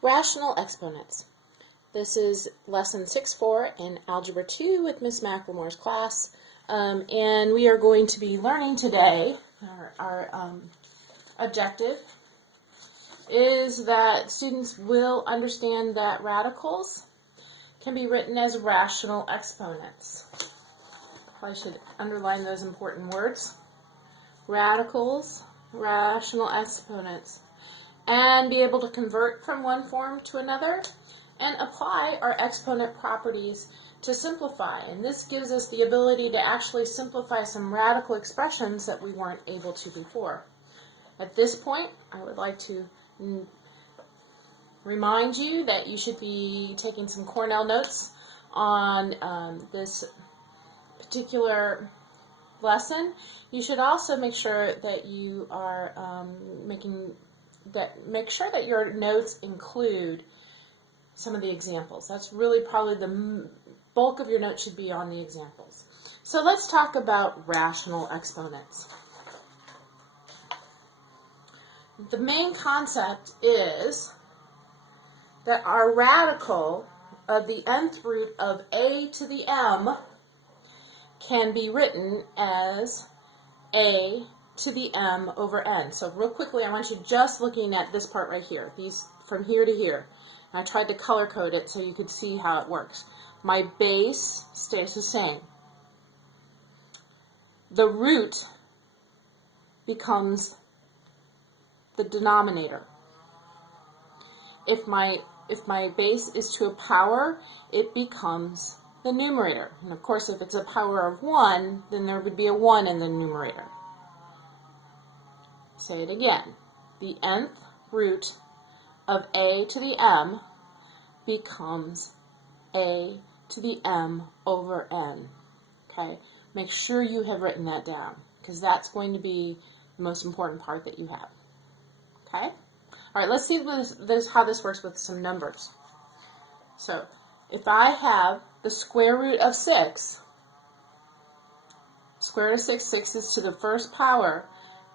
Rational exponents. This is lesson 6-4 in Algebra 2 with Miss McLemore's class. And we are going to be learning today, our objective is that students will understand that radicals can be written as rational exponents. I should underline those important words. Radicals, rational exponents. And be able to convert from one form to another and apply our exponent properties to simplify. And this gives us the ability to actually simplify some radical expressions that we weren't able to before. At this point, I would like to remind you that you should be taking some Cornell Notes on this particular lesson. You should also make sure that you are make sure that your notes include some of the examples. That's really probably the bulk of your notes should be on the examples. So let's talk about rational exponents. The main concept is that our radical of the nth root of a to the m can be written as a to the m over n. So real quickly, I want you just looking at this part right here, these from here to here. And I tried to color code it so you could see how it works. My base stays the same. The root becomes the denominator. If my base is to a power, it becomes the numerator. And of course, if it's a power of 1, then there would be a 1 in the numerator. Say it again. The nth root of a to the m becomes a to the m over n. Okay? Make sure you have written that down, because that's going to be the most important part that you have. Okay? All right, let's see how this works with some numbers. So, if I have the square root of 6, square root of 6 is to the first power.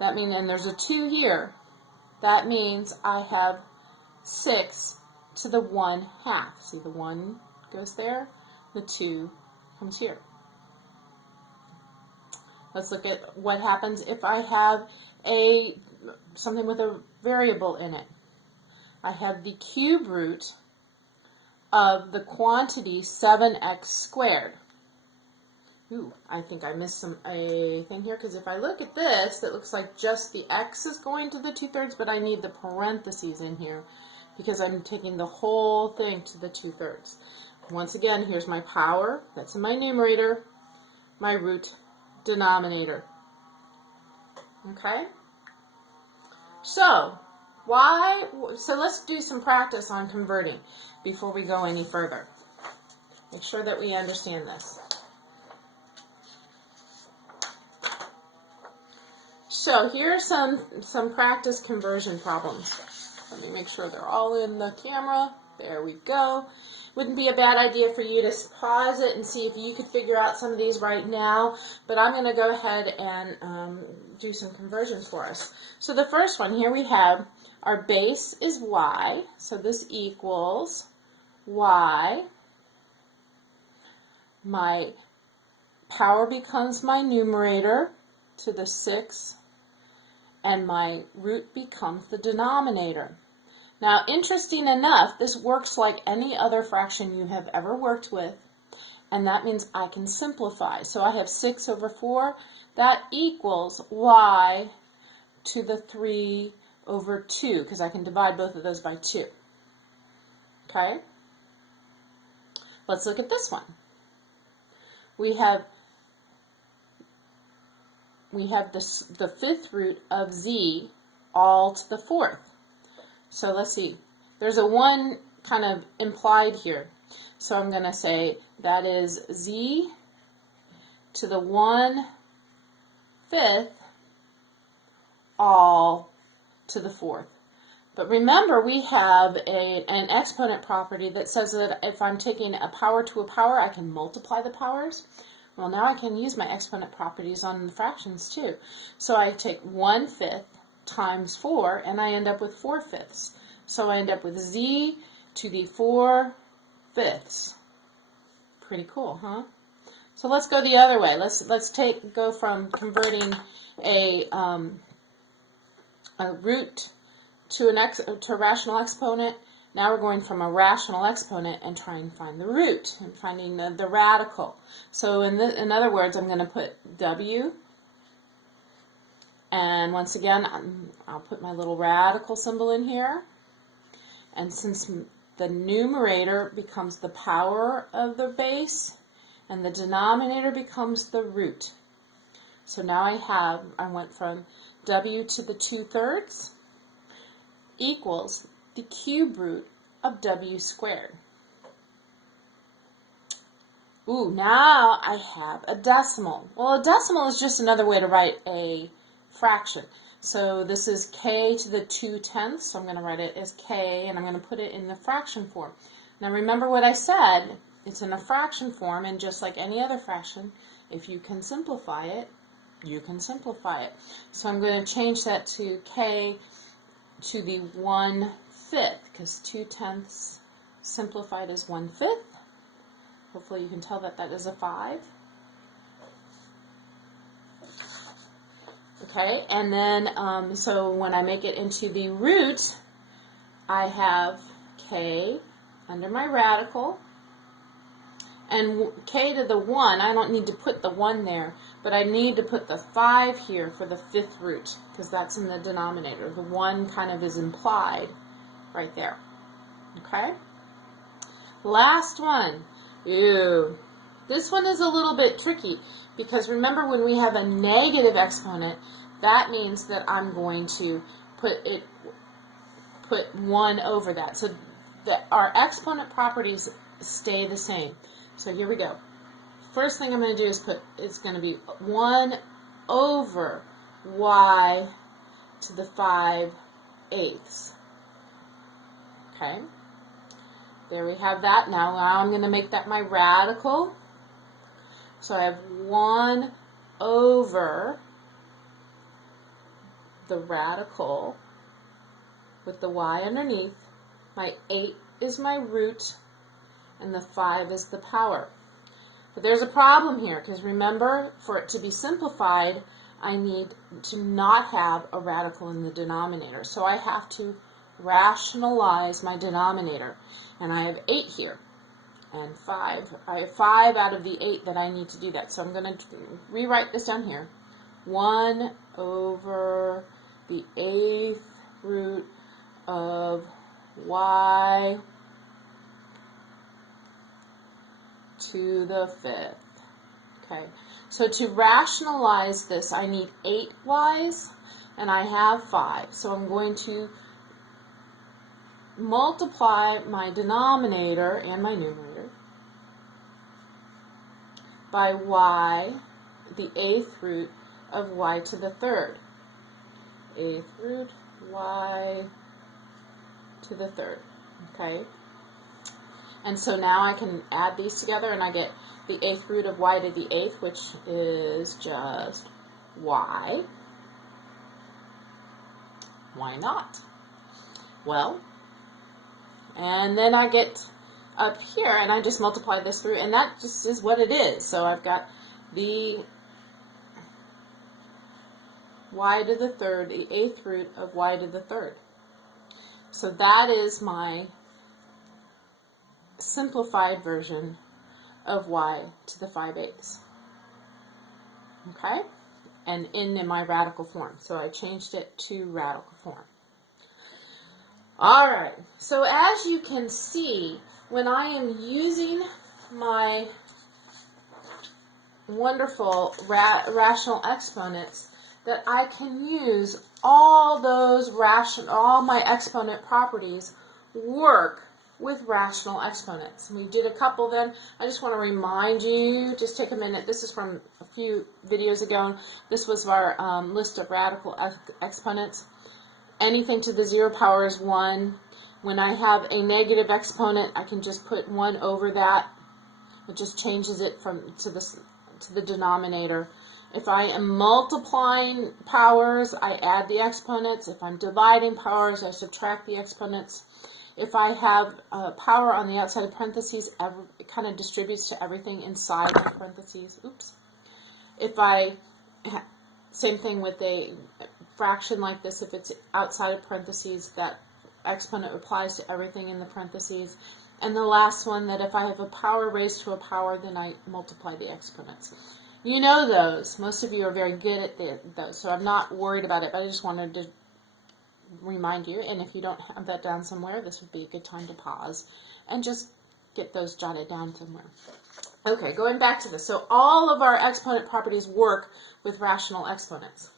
That means, and there's a 2 here, that means I have 6 to the 1/2. See, the 1 goes there, the 2 comes here. Let's look at what happens if I have something with a variable in it. I have the cube root of the quantity 7x squared. Ooh, I think I missed a thing here, because if I look at this, it looks like just the x is going to the 2/3, but I need the parentheses in here because I'm taking the whole thing to the 2/3. Once again, here's my power, that's in my numerator, my root denominator. Okay? So let's do some practice on converting before we go any further. Make sure that we understand this. So here are some practice conversion problems. Let me make sure they're all in the camera. There we go. Wouldn't be a bad idea for you to pause it and see if you could figure out some of these right now, but I'm going to go ahead and do some conversions for us. So the first one, here we have our base is y, so this equals y. My power becomes my numerator to the 6, and my root becomes the denominator. Now, interesting enough, this works like any other fraction you have ever worked with, and that means I can simplify. So I have 6 over 4. That equals y to the 3 over 2, because I can divide both of those by 2. Okay? Let's look at this one. We have the 5th root of z all to the 4th. So let's see. There's a 1 kind of implied here. So I'm going to say that is z to the 1/5 all to the 4th. But remember, we have an exponent property that says that if I'm taking a power to a power, I can multiply the powers. Well, now I can use my exponent properties on the fractions too. So I take 1/5 times 4, and I end up with 4/5. So I end up with z to the 4/5. Pretty cool, huh? So let's go the other way. Let's go from converting a root to a rational exponent. Now we're going from a rational exponent and trying to find the root and finding the radical. So in other words, I'm going to put w, and once again I'll put my little radical symbol in here. And since the numerator becomes the power of the base and the denominator becomes the root. So now I went from w to the 2/3 equals the cube root of w squared. Ooh, now I have a decimal. Well, a decimal is just another way to write a fraction. So this is k to the 2/10, so I'm going to write it as k, and I'm going to put it in the fraction form. Now remember what I said, it's in a fraction form, and just like any other fraction, if you can simplify it, you can simplify it. So I'm going to change that to k to the 1/5, because 2/10 simplified is 1/5. Hopefully you can tell that that is a 5. Okay, and then, so when I make it into the root, I have k under my radical, and k to the 1, I don't need to put the 1 there, but I need to put the 5 here for the 5th root, because that's in the denominator. The 1 kind of is implied right there. Okay? Last one. Ew. This one is a little bit tricky, because remember when we have a negative exponent, that means that I'm going to put 1 over that. So that our exponent properties stay the same. So here we go. First thing I'm going to do is it's going to be 1 over y to the 5/8. Okay. There we have that. Now I'm going to make that my radical. So I have 1 over the radical with the y underneath. My 8 is my root, and the 5 is the power. But there's a problem here, because remember, for it to be simplified, I need to not have a radical in the denominator. So I have to rationalize my denominator. And I have 8 here, and 5. I have 5 out of the 8 that I need to do that. So I'm going to rewrite this down here. 1 over the 8th root of y to the 5th. Okay, so to rationalize this, I need 8 y's, and I have 5. So I'm going to multiply my denominator and my numerator by y, the 8th root of y to the 3rd. 8th root y to the 3rd. Okay? And so now I can add these together, and I get the 8th root of y to the 8th, which is just y. Why not? Well, and then I get up here, and I just multiply this through, and that just is what it is. So I've got the y to the 3rd, the 8th root of y to the 3rd. So that is my simplified version of y to the 5/8. Okay? And in my radical form. So I changed it to radical form. Alright, so as you can see, when I am using my wonderful rational exponents, that I can use all my exponent properties work with rational exponents. We did a couple then. I just want to remind you, just take a minute. This is from a few videos ago. This was our list of radical exponents. Anything to the 0 power is 1. When I have a negative exponent, I can just put 1 over that. It just changes it to the denominator. If I am multiplying powers, I add the exponents. If I'm dividing powers, I subtract the exponents. If I have power on the outside of parentheses, it kind of distributes to everything inside the parentheses. Oops. If same thing with a fraction like this, if it's outside of parentheses, that exponent applies to everything in the parentheses. And the last one, that if I have a power raised to a power, then I multiply the exponents. You know those. Most of you are very good at those, so I'm not worried about it, but I just wanted to remind you, and if you don't have that down somewhere, this would be a good time to pause and just get those jotted down somewhere. Okay, going back to this. So all of our exponent properties work with rational exponents.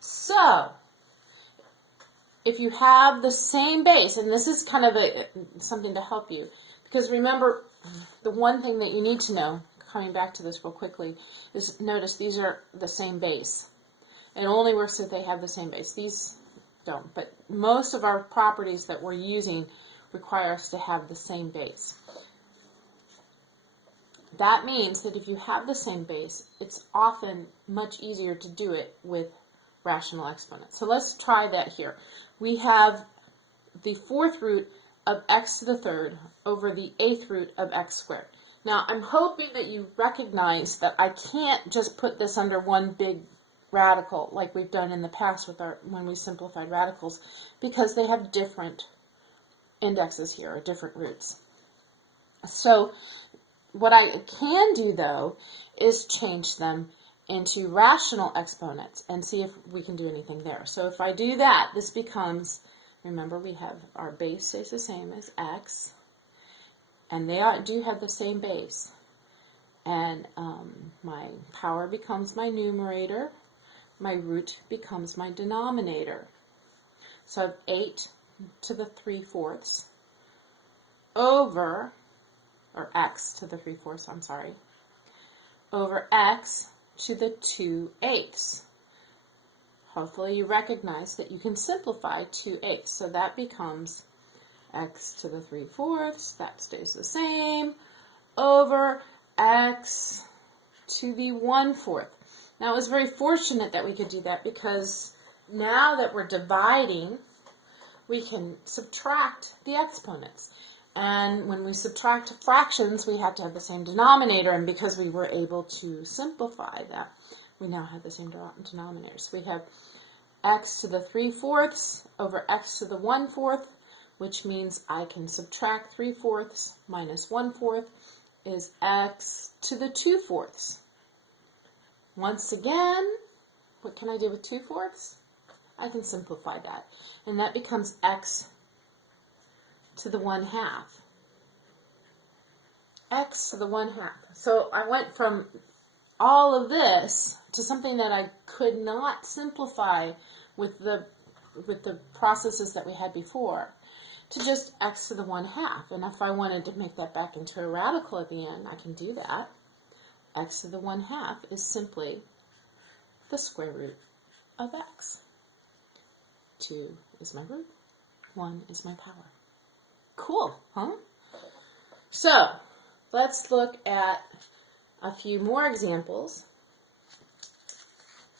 So if you have the same base, and this is kind of something to help you, because remember, the one thing that you need to know, coming back to this real quickly, is notice these are the same base. It only works if they have the same base. These don't, but most of our properties that we're using require us to have the same base. That means that if you have the same base, it's often much easier to do it with rational exponents. So let's try that here. We have the fourth root of x to the third over the eighth root of x squared. Now, I'm hoping that you recognize that I can't just put this under one big radical like we've done in the past with when we simplified radicals, because they have different indexes here, or different roots. So what I can do, though, is change them into rational exponents and see if we can do anything there. So if I do that, this becomes, remember, we have our base stays the same as x, and they do have the same base. And my power becomes my numerator, my root becomes my denominator. So I have 8 to the 3/4 over, or x to the 3/4, I'm sorry, over x to the 2/8. Hopefully you recognize that you can simplify 2/8. So that becomes x to the 3/4, that stays the same, over x to the 1/4. Now, it was very fortunate that we could do that, because now that we're dividing, we can subtract the exponents. And when we subtract fractions, we have to have the same denominator, and because we were able to simplify that, we now have the same denominators. We have x to the 3/4 over x to the 1/4, which means I can subtract 3/4 minus 1/4 is x to the 2/4. Once again, what can I do with 2/4? I can simplify that, and that becomes x to the 1/2. X to the 1/2. So I went from all of this to something that I could not simplify with the processes that we had before, to just x to the 1/2. And if I wanted to make that back into a radical at the end, I can do that. X to the 1/2 is simply the square root of x. 2 is my root, 1 is my power. Cool, huh? So let's look at a few more examples